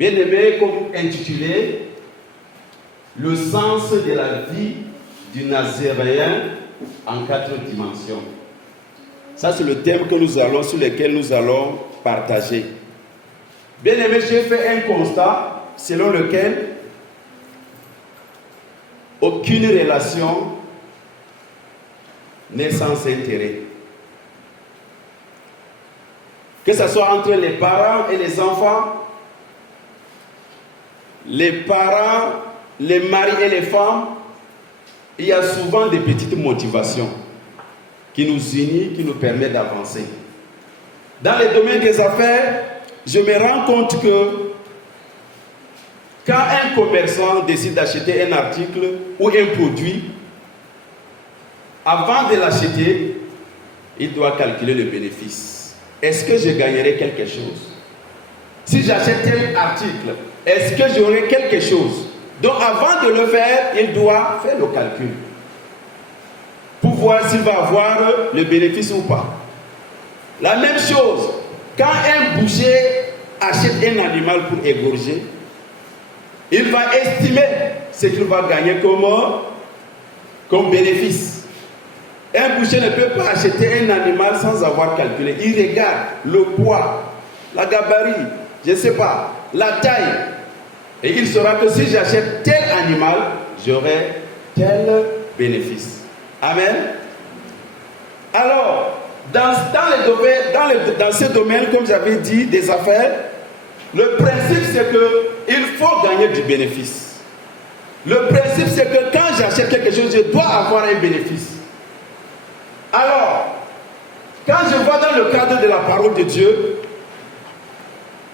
Bien-aimé, comme intitulé, le sens de la vie du Nazaréen en 4 dimensions. Ça, c'est le thème sur lequel nous allons partager. Bien-aimé, j'ai fait un constat selon lequel aucune relation n'est sans intérêt. Que ce soit entre les parents et les enfants, les parents, les maris et les femmes, il y a souvent des petites motivations qui nous unissent, qui nous permettent d'avancer. Dans les domaines des affaires, je me rends compte que quand un commerçant décide d'acheter un article ou un produit, avant de l'acheter, il doit calculer le bénéfice. Est-ce que je gagnerai quelque chose? Si j'achète tel article, est-ce que j'aurai quelque chose? Donc avant de le faire, il doit faire le calcul pour voir s'il va avoir le bénéfice ou pas. La même chose, quand un boucher achète un animal pour égorger, il va estimer ce qu'il va gagner comme bénéfice. Un boucher ne peut pas acheter un animal sans avoir calculé. Il regarde le poids, la gabarit, je ne sais pas, la taille. Et il saura que si j'achète tel animal, j'aurai tel bénéfice. Amen. Alors, dans ces domaines, comme j'avais dit, des affaires, le principe c'est qu'il faut gagner du bénéfice. Le principe c'est que quand j'achète quelque chose, je dois avoir un bénéfice. Alors, quand je vois dans le cadre de la parole de Dieu,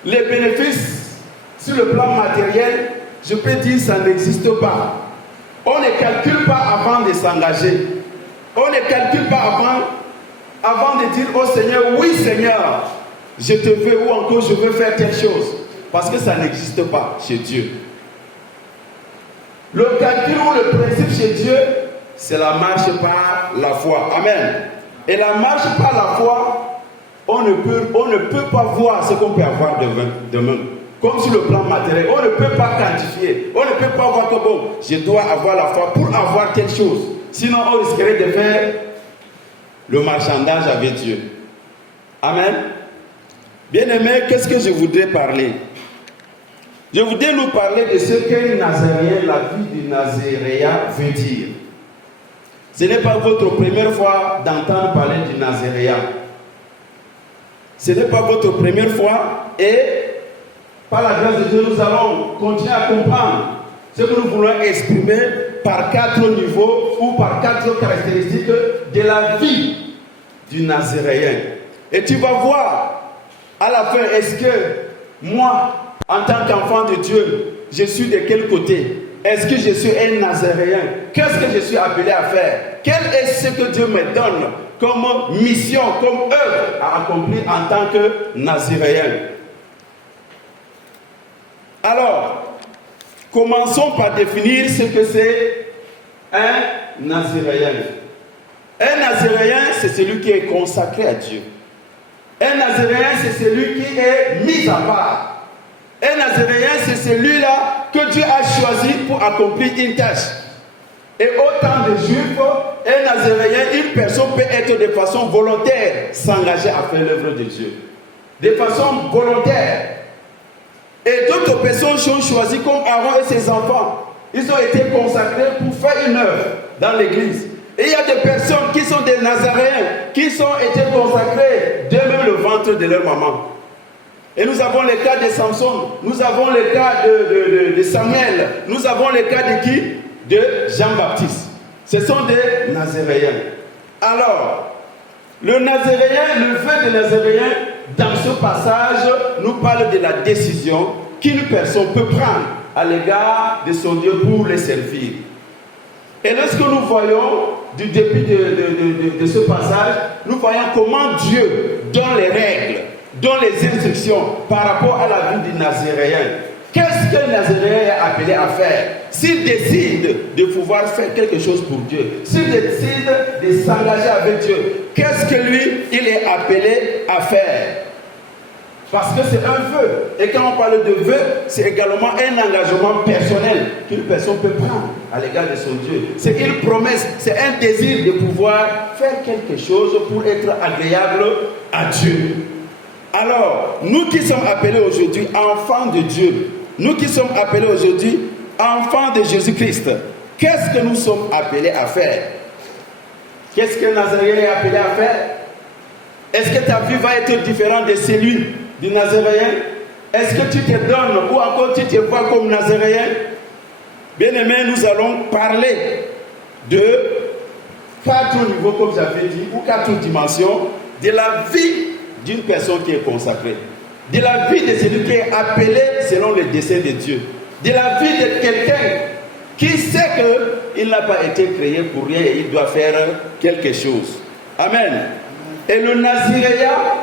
les bénéfices sur le plan matériel, je peux dire que ça n'existe pas. On ne calcule pas avant de s'engager. On ne calcule pas avant de dire au Seigneur, oui Seigneur, je te veux ou encore je veux faire telle chose. Parce que ça n'existe pas chez Dieu. Le calcul ou le principe chez Dieu, c'est la marche par la foi. Amen. Et la marche par la foi, on ne peut pas voir ce qu'on peut avoir demain. Comme sur le plan matériel, on ne peut pas quantifier. On ne peut pas voir que bon, je dois avoir la foi pour avoir telle chose. Sinon, on risquerait de faire le marchandage avec Dieu. Amen. Bien-aimés, qu'est-ce que je voudrais parler? Je voudrais nous parler de ce qu'est Nazaréen, la vie du Nazaréen veut dire. Ce n'est pas votre première fois d'entendre parler du Nazaréen. Ce n'est pas votre première fois et par la grâce de Dieu, nous allons continuer à comprendre ce que nous voulons exprimer par 4 niveaux ou par 4 caractéristiques de la vie du Nazaréen. Et tu vas voir à la fin, est-ce que moi, en tant qu'enfant de Dieu, je suis de quel côté? Est-ce que je suis un Nazaréen? Qu'est-ce que je suis appelé à faire? Quel est ce que Dieu me donne comme mission, comme œuvre à accomplir en tant que Nazaréen? Alors, commençons par définir ce que c'est un Nazaréen. Un Nazaréen, c'est celui qui est consacré à Dieu. Un Nazaréen, c'est celui qui est mis à part. Un Nazaréen, c'est celui-là que Dieu a choisi pour accomplir une tâche. Et au temps des Juifs, un Nazaréen, une personne peut être de façon volontaire, s'engager à faire l'œuvre de Dieu. De façon volontaire. Et d'autres personnes sont choisies comme Aaron et ses enfants. Ils ont été consacrés pour faire une œuvre dans l'église. Et il y a des personnes qui sont des Nazaréens, qui ont été consacrés dès même le ventre de leur maman. Et nous avons le cas de Samson, nous avons le cas de Samuel, nous avons le cas de qui? De Jean-Baptiste. Ce sont des Nazaréens. Alors, le Nazaréen, le vœu de Nazaréen, dans ce passage, nous parle de la décision qu'une personne peut prendre à l'égard de son Dieu pour le servir. Et lorsque nous voyons du début de ce passage, nous voyons comment Dieu donne les règles, donne les instructions par rapport à la vie du Nazaréen. Qu'est-ce que le Nazaréen est appelé à faire? S'il décide de pouvoir faire quelque chose pour Dieu, s'il décide de s'engager avec Dieu, qu'est-ce que lui, il est appelé à faire? Parce que c'est un vœu. Et quand on parle de vœu, c'est également un engagement personnel qu'une personne peut prendre à l'égard de son Dieu. C'est une promesse, c'est un désir de pouvoir faire quelque chose pour être agréable à Dieu. Alors, nous qui sommes appelés aujourd'hui enfants de Dieu, nous qui sommes appelés aujourd'hui enfants de Jésus-Christ, qu'est-ce que nous sommes appelés à faire? Qu'est-ce que Nazaréen est appelé à faire? Est-ce que ta vie va être différente de celui du Nazaréen? Est-ce que tu te donnes ou encore tu te vois comme Nazaréen? Bien-aimés, nous allons parler de 4 niveaux, comme j'avais dit, ou 4 dimensions de la vie d'une personne qui est consacrée, de la vie de celui qui est appelé selon le dessein de Dieu, de la vie de quelqu'un qui sait qu'il n'a pas été créé pour rien et il doit faire quelque chose. Amen. Et le Naziréat,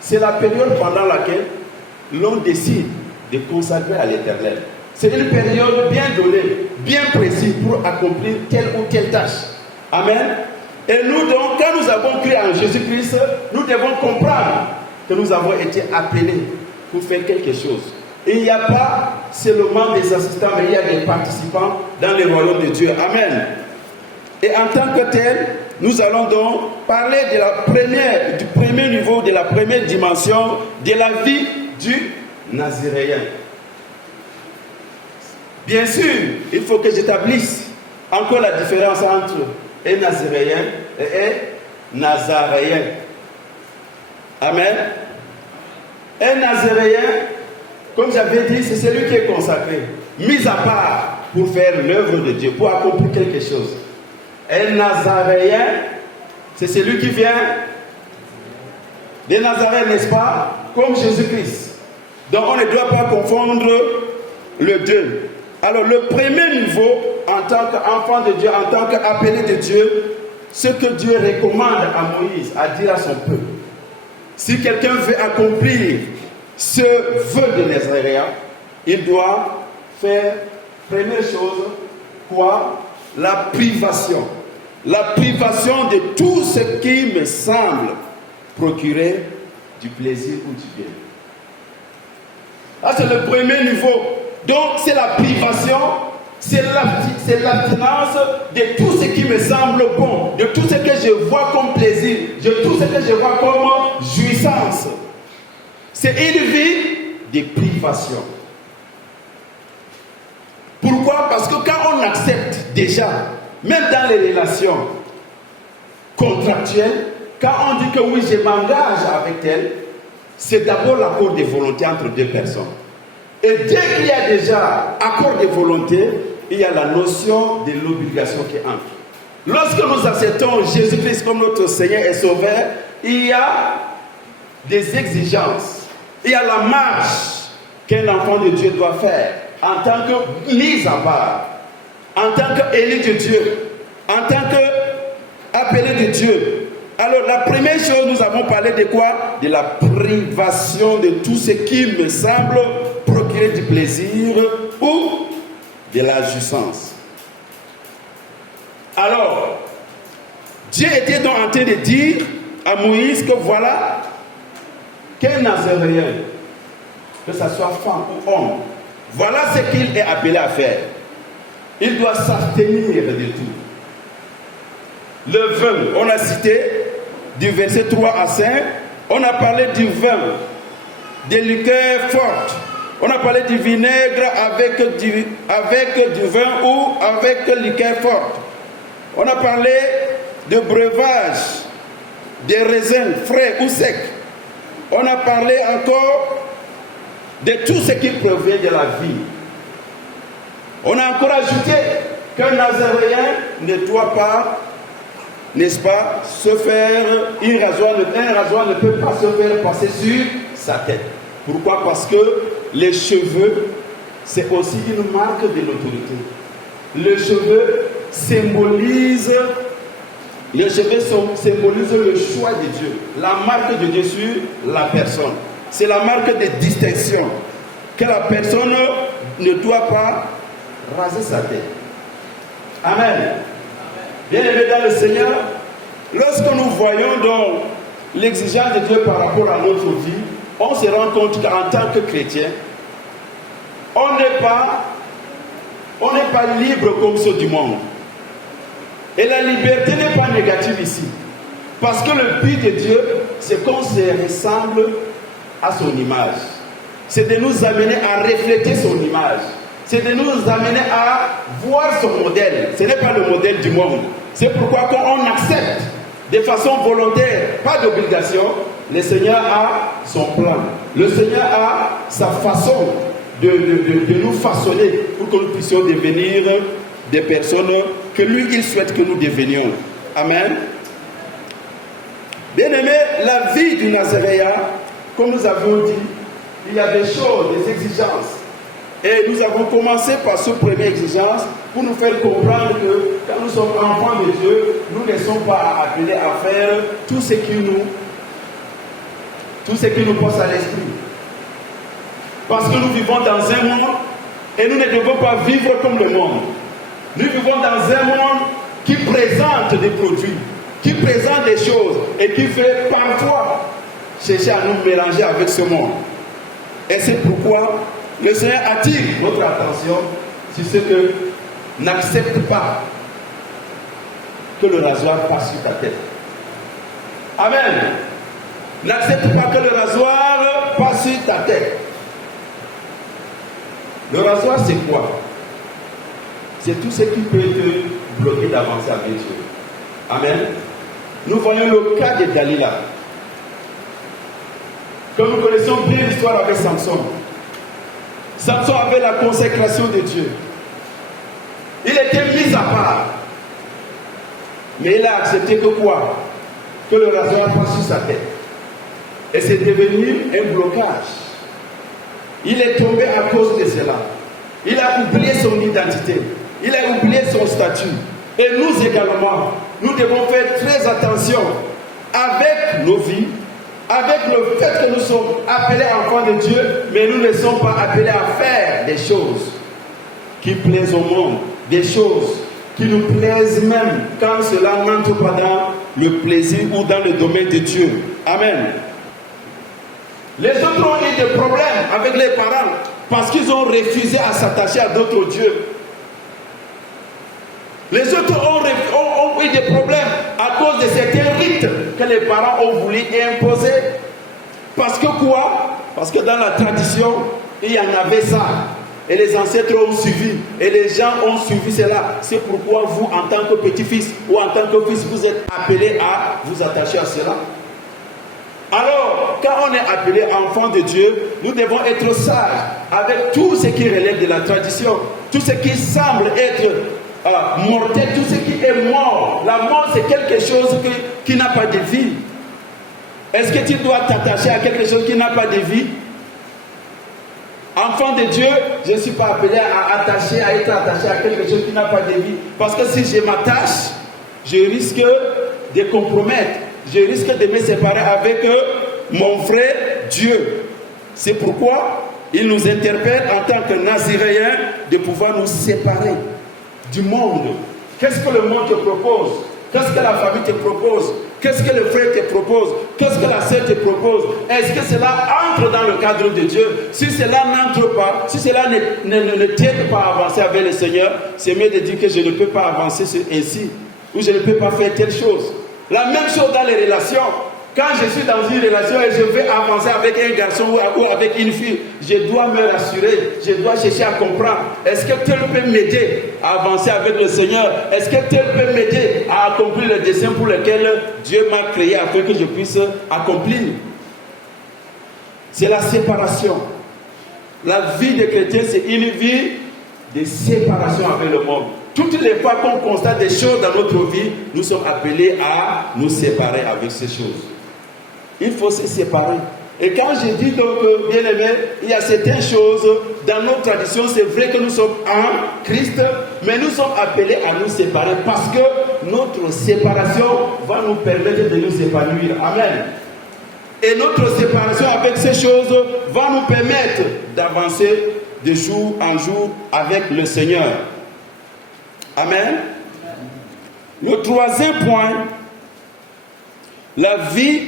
c'est la période pendant laquelle l'on décide de consacrer à l'Éternel. C'est une période bien donnée, bien précise pour accomplir telle ou telle tâche. Amen. Et nous donc, quand nous avons cru en Jésus-Christ, nous devons comprendre que nous avons été appelés pour faire quelque chose. Et il n'y a pas seulement des assistants, mais il y a des participants dans le royaume de Dieu. Amen. Et en tant que tel, nous allons donc parler de du premier niveau, de la première dimension de la vie du Naziréen. Bien sûr, il faut que j'établisse encore la différence entre un Naziréen et un Nazaréen. Amen. Un Naziréen, comme j'avais dit, c'est celui qui est consacré, mis à part pour faire l'œuvre de Dieu, pour accomplir quelque chose. Un Nazaréen, c'est celui qui vient de Nazareth, n'est-ce pas? Comme Jésus-Christ. Donc on ne doit pas confondre les deux. Alors le premier niveau, en tant qu'enfant de Dieu, en tant qu'appelé de Dieu, ce que Dieu recommande à Moïse, à dire à son peuple. Si quelqu'un veut accomplir ce vœu de Nazaréen, il doit faire, première chose, quoi? La privation. La privation de tout ce qui me semble procurer du plaisir ou du bien. Là, c'est le premier niveau. Donc, c'est la privation, c'est l'abstinence de tout ce qui me semble bon, de tout ce que je vois comme plaisir, de tout ce que je vois comme jouissance. C'est une vie de privation. Pourquoi? Parce que quand on accepte déjà, même dans les relations contractuelles, quand on dit que oui, je m'engage avec elle, c'est d'abord l'accord de volonté entre deux personnes. Et dès qu'il y a déjà accord de volonté, il y a la notion de l'obligation qui entre. Lorsque nous acceptons Jésus-Christ comme notre Seigneur et Sauveur, il y a des exigences. Il y a la marche qu'un enfant de Dieu doit faire en tant que mise à part, en tant qu'élu de Dieu, en tant qu'appelé de Dieu. Alors la première chose, nous avons parlé de quoi? De la privation de tout ce qui me semble procurer du plaisir ou de la jouissance. Alors, Dieu était donc en train de dire à Moïse que voilà, qu'un Nazaréen, que ce soit femme ou homme, voilà ce qu'il est appelé à faire. Il doit s'abstenir de tout. Le vin, on a cité du verset 3 à 5, on a parlé du vin, des liqueurs fortes, on a parlé du vinaigre avec du vin ou avec liqueur forte. On a parlé de breuvage, des raisins frais ou secs. On a parlé encore de tout ce qui provient de la vie. On a encore ajouté qu'un Nazaréen ne doit pas, n'est-ce pas, se faire un rasoir ne peut pas se faire passer sur sa tête. Pourquoi? Parce que les cheveux, c'est aussi une marque de l'autorité. Les cheveux symbolisent le choix de Dieu, la marque de Dieu sur la personne. C'est la marque de distinction que la personne ne doit pas raser sa tête. Amen. Bien-aimés dans le Seigneur, lorsque nous voyons donc l'exigence de Dieu par rapport à notre vie, on se rend compte qu'en tant que chrétien, on n'est pas libre comme ceux du monde. Et la liberté n'est pas négative ici. Parce que le but de Dieu, c'est qu'on se ressemble à son image. C'est de nous amener à refléter son image. C'est de nous amener à voir son modèle. Ce n'est pas le modèle du monde. C'est pourquoi quand on accepte de façon volontaire, pas d'obligation, le Seigneur a son plan. Le Seigneur a sa façon de nous façonner pour que nous puissions devenir des personnes que lui, il souhaite que nous devenions. Amen. Bien aimé, la vie du Nazaréen, comme nous avons dit, il y a des choses, des exigences. Et nous avons commencé par cette première exigence pour nous faire comprendre que quand nous sommes enfants de Dieu, nous ne sommes pas appelés à faire tout ce qui nous passe à l'esprit. Parce que nous vivons dans un monde et nous ne devons pas vivre comme le monde. Nous vivons dans un monde qui présente des produits, qui présente des choses et qui fait parfois chercher à nous mélanger avec ce monde. Et c'est pourquoi le Seigneur attire votre attention sur ce que n'accepte pas que le rasoir passe sur ta tête. Amen. N'accepte pas que le rasoir passe sur ta tête. Le rasoir, c'est quoi? C'est tout ce qui peut te bloquer d'avancer avec Dieu. Amen. Nous voyons le cas de Dalila. Comme nous connaissons bien l'histoire avec Samson. Samson avait la consécration de Dieu. Il était mis à part. Mais il a accepté que quoi? Que le rasoir passe sur sa tête. Et c'est devenu un blocage. Il est tombé à cause de cela. Il a oublié son identité. Il a oublié son statut. Et nous également, nous devons faire très attention avec nos vies, avec le fait que nous sommes appelés enfants de Dieu, mais nous ne sommes pas appelés à faire des choses qui plaisent au monde, des choses qui nous plaisent même quand cela n'entre pas dans le plaisir ou dans le domaine de Dieu. Amen. Les autres ont eu des problèmes avec les parents parce qu'ils ont refusé à s'attacher à d'autres dieux. Les autres ont eu des problèmes à cause de certains rites que les parents ont voulu imposer. Parce que quoi? Parce que dans la tradition, il y en avait ça. Et les ancêtres ont suivi. Et les gens ont suivi cela. C'est pourquoi vous, en tant que petit-fils ou en tant que fils, vous êtes appelés à vous attacher à cela. Alors, quand on est appelé enfant de Dieu, nous devons être sages avec tout ce qui relève de la tradition, tout ce qui semble être mortel, tout ce qui est mort. La mort, c'est quelque chose qui n'a pas de vie. Est-ce que tu dois t'attacher à quelque chose qui n'a pas de vie? Enfant de Dieu, je ne suis pas appelé à être attaché à quelque chose qui n'a pas de vie. Parce que si je m'attache, je risque de compromettre. Je risque de me séparer avec mon frère Dieu. C'est pourquoi il nous interpelle en tant que Naziréens de pouvoir nous séparer du monde. Qu'est-ce que le monde te propose? Qu'est-ce que la famille te propose? Qu'est-ce que le frère te propose? Qu'est-ce que la sœur te propose? Est-ce que cela entre dans le cadre de Dieu? Si cela n'entre pas, si cela ne t'aide pas à avancer avec le Seigneur, c'est mieux de dire que je ne peux pas avancer ainsi, ou je ne peux pas faire telle chose. La même chose dans les relations. Quand je suis dans une relation et je veux avancer avec un garçon ou avec une fille, je dois me rassurer, je dois chercher à comprendre. Est-ce que tel peut m'aider à avancer avec le Seigneur? Est-ce que tel peut m'aider à accomplir le dessein pour lequel Dieu m'a créé afin que je puisse accomplir? C'est la séparation. La vie des chrétiens, c'est une vie de séparation avec le monde. Toutes les fois qu'on constate des choses dans notre vie, nous sommes appelés à nous séparer avec ces choses. Il faut se séparer. Et quand je dis donc, bien aimé, il y a certaines choses dans notre tradition, c'est vrai que nous sommes en Christ, mais nous sommes appelés à nous séparer parce que notre séparation va nous permettre de nous épanouir. Amen. Et notre séparation avec ces choses va nous permettre d'avancer de jour en jour avec le Seigneur. Amen. Le troisième point, la vie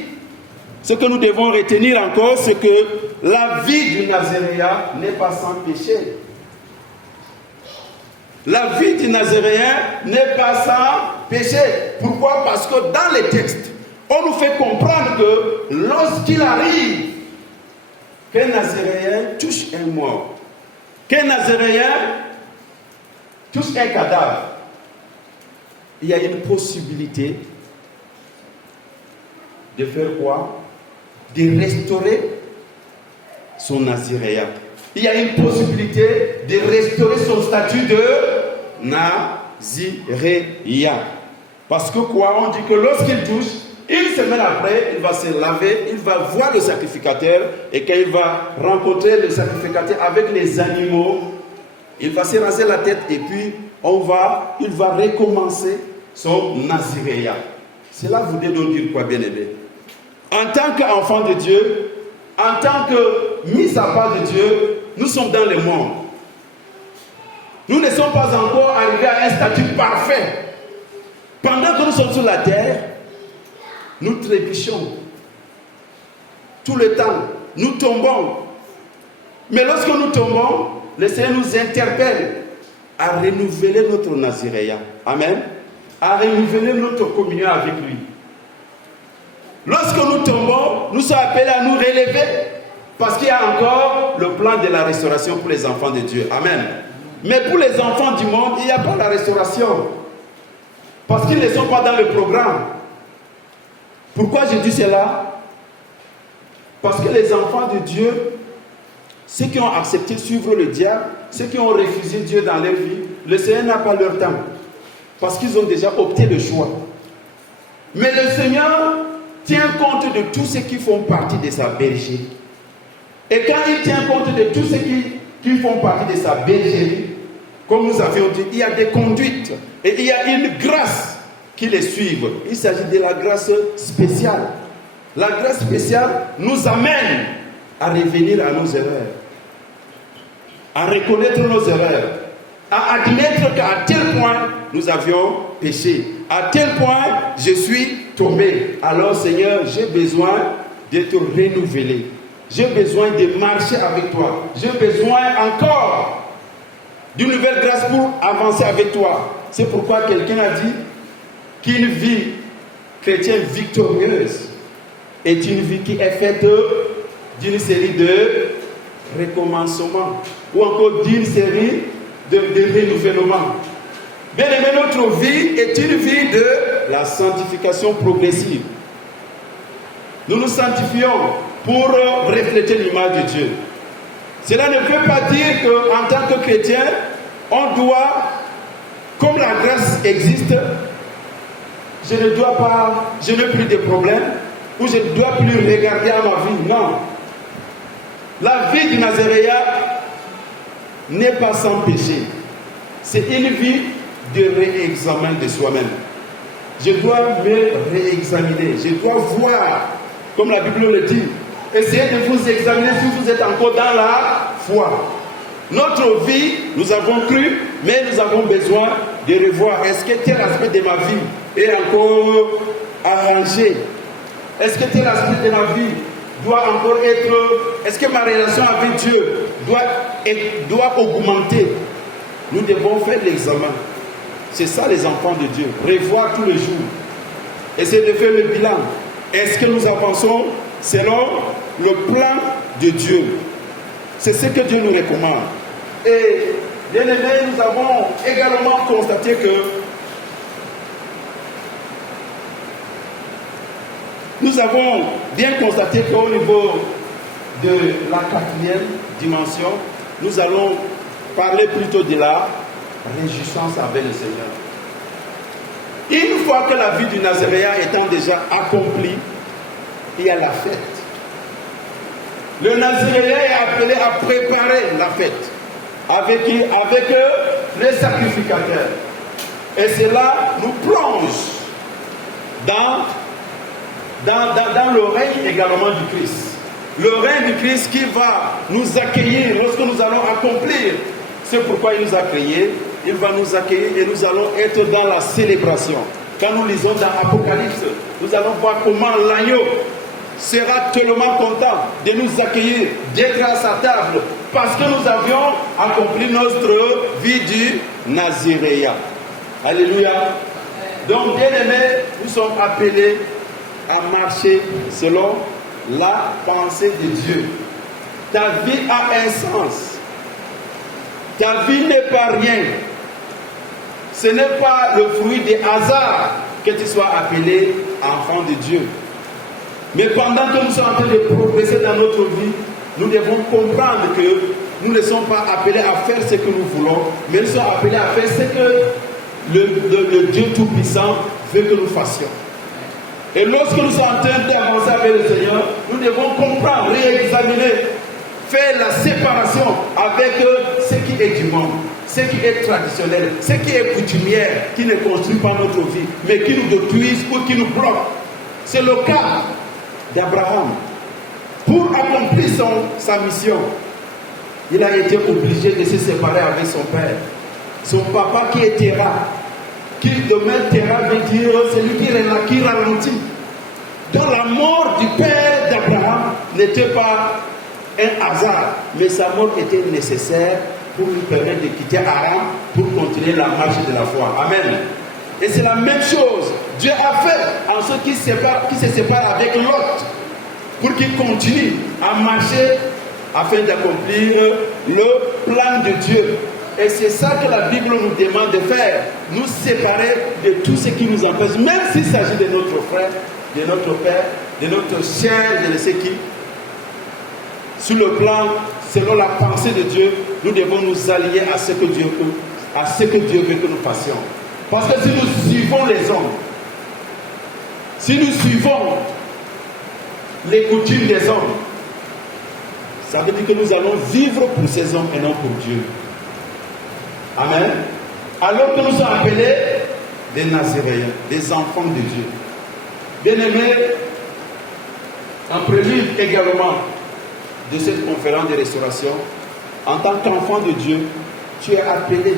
Ce que nous devons retenir encore, c'est que la vie du Nazaréen n'est pas sans péché. La vie du Nazaréen n'est pas sans péché. Pourquoi? Parce que dans les textes, on nous fait comprendre que lorsqu'il arrive qu'un Nazaréen touche un mort, qu'un Nazaréen touche un cadavre, il y a une possibilité de faire quoi? De restaurer son Nazaréen. Il y a une possibilité de restaurer son statut de Nazaréen. Parce que quoi? On dit que lorsqu'il touche, une semaine après, il va se laver, il va voir le sacrificateur, et quand il va rencontrer le sacrificateur avec les animaux, il va se raser la tête et puis il va recommencer son Nazaréen. Cela voudrait donc dire quoi, bien-aimé? En tant qu'enfant de Dieu, en tant que mis à part de Dieu, nous sommes dans le monde. Nous ne sommes pas encore arrivés à un statut parfait. Pendant que nous sommes sur la terre, nous trébuchons. Tout le temps, nous tombons. Mais lorsque nous tombons, le Seigneur nous interpelle à renouveler notre Nazaréen. Amen. À renouveler notre communion avec lui. Lorsque nous tombons, nous sommes appelés à nous relever. Parce qu'il y a encore le plan de la restauration pour les enfants de Dieu. Amen. Mais pour les enfants du monde, il n'y a pas la restauration. Parce qu'ils ne sont pas dans le programme. Pourquoi je dis cela? Parce que les enfants de Dieu, ceux qui ont accepté de suivre le diable, ceux qui ont refusé Dieu dans leur vie, le Seigneur n'a pas leur temps. Parce qu'ils ont déjà opté le choix. Mais le Seigneur tient compte de tous ceux qui font partie de sa bergerie. Et quand il tient compte de tous ceux qui font partie de sa bergerie, comme nous avions dit, il y a des conduites et il y a une grâce qui les suivent. Il s'agit de la grâce spéciale. La grâce spéciale nous amène à revenir à nos erreurs, à reconnaître nos erreurs, à admettre qu'à tel point nous avions péché, à tel point je suis tombé. Alors Seigneur, j'ai besoin de te renouveler. J'ai besoin de marcher avec toi. J'ai besoin encore d'une nouvelle grâce pour avancer avec toi. C'est pourquoi quelqu'un a dit qu'une vie chrétienne victorieuse est une vie qui est faite d'une série de recommencements ou encore d'une série de renouvellements. Bien aimé, notre vie est une vie de la sanctification progressive. Nous nous sanctifions pour refléter l'image de Dieu. Cela ne veut pas dire qu'en tant que chrétien, on doit, comme la grâce existe, je n'ai plus de problème, ou je ne dois plus regarder à ma vie. Non. La vie du Nazaréen n'est pas sans péché. C'est une vie de réexamen de soi-même. Je dois me réexaminer. Je dois voir, comme la Bible le dit, essayez de vous examiner si vous êtes encore dans la foi. Notre vie, nous avons cru, mais nous avons besoin de revoir. Est-ce que tel aspect de ma vie est encore arrangé? Est-ce que tel aspect de ma vie doit encore être... Est-ce que ma relation avec Dieu doit augmenter? Nous devons faire l'examen. C'est ça les enfants de Dieu. Revoir tous les jours. Essayer de faire le bilan. Est-ce que nous avançons selon le plan de Dieu? C'est ce que Dieu nous recommande. Et bien aimé, nous avons également constaté que nous avons bien constaté qu'au niveau de la 4e dimension, nous allons parler plutôt de la réjouissance avec le Seigneur. Une fois que la vie du Nazaréen étant déjà accomplie, il y a la fête. Le Nazaréen est appelé à préparer la fête avec le sacrificateur. Et cela nous plonge dans le règne également du Christ. Le règne du Christ qui va nous accueillir lorsque nous allons accomplir. C'est pourquoi il nous a créés. Il va nous accueillir et nous allons être dans la célébration. Quand nous lisons dans Apocalypse, nous allons voir comment l'agneau sera tellement content de nous accueillir, d'être à sa table, parce que nous avions accompli notre vie du Naziréen. Alléluia. Donc, bien aimés, nous sommes appelés à marcher selon la pensée de Dieu. Ta vie a un sens. Ta vie n'est pas rien. Ce n'est pas le fruit des hasards que tu sois appelé enfant de Dieu. Mais pendant que nous sommes en train de progresser dans notre vie, nous devons comprendre que nous ne sommes pas appelés à faire ce que nous voulons, mais nous sommes appelés à faire ce que le Dieu Tout-Puissant veut que nous fassions. Et lorsque nous sommes en train d'avancer avec le Seigneur, nous devons comprendre, réexaminer, faire la séparation avec ce qui est du monde, ce qui est traditionnel, ce qui est coutumière, qui ne construit pas notre vie, mais qui nous détruise ou qui nous bloque. C'est le cas d'Abraham. Pour accomplir sa mission, il a été obligé de se séparer avec son père. Son papa qui est Terah, qui demain Terah veut dire celui qui ralentit. Donc la mort du père d'Abraham n'était pas un hasard, mais sa mort était nécessaire pour lui permettre de quitter Aram pour continuer la marche de la foi. Amen. Et c'est la même chose. Dieu a fait en ceux qui se séparent avec l'autre pour qu'il continue à marcher afin d'accomplir le plan de Dieu. Et c'est ça que la Bible nous demande de faire. Nous séparer de tout ce qui nous empêche, même s'il s'agit de notre frère, de notre père, de notre chien, je ne sais qui. Sur le plan, selon la pensée de Dieu, nous devons nous allier à ce que Dieu veut que nous fassions. Parce que si nous suivons les hommes, si nous suivons les coutumes des hommes, ça veut dire que nous allons vivre pour ces hommes et non pour Dieu. Amen. Alors que nous sommes appelés des Naziréens, des enfants de Dieu. Bien-aimés, en prélude également de cette conférence de restauration, en tant qu'enfant de Dieu, tu es appelé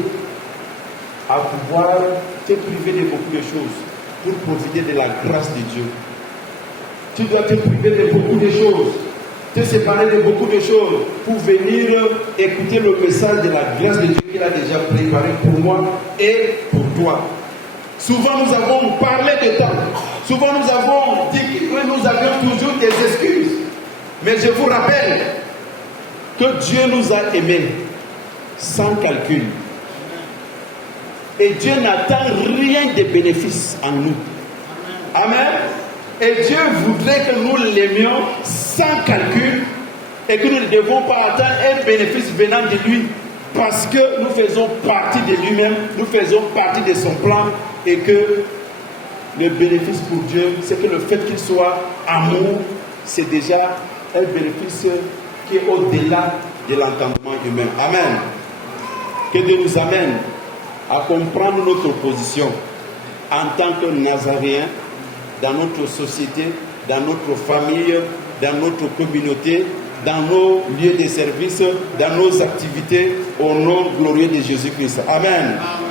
à pouvoir te priver de beaucoup de choses pour profiter de la grâce de Dieu. Tu dois te priver de beaucoup de choses, te séparer de beaucoup de choses pour venir écouter le message de la grâce de Dieu qu'il a déjà préparé pour moi et pour toi. Souvent nous avons parlé de temps, souvent nous avons dit que nous avions toujours des excuses. Mais je vous rappelle que Dieu nous a aimés sans calcul. Et Dieu n'attend rien de bénéfice en nous. Amen. Et Dieu voudrait que nous l'aimions sans calcul et que nous ne devons pas attendre un bénéfice venant de lui parce que nous faisons partie de lui-même, nous faisons partie de son plan et que le bénéfice pour Dieu, c'est que le fait qu'il soit amour, c'est déjà un bénéfice qui est au-delà de l'entendement humain. Amen. Que Dieu nous amène à comprendre notre position en tant que Nazaréens dans notre société, dans notre famille, dans notre communauté, dans nos lieux de service, dans nos activités, au nom glorieux de Jésus-Christ. Amen. Amen.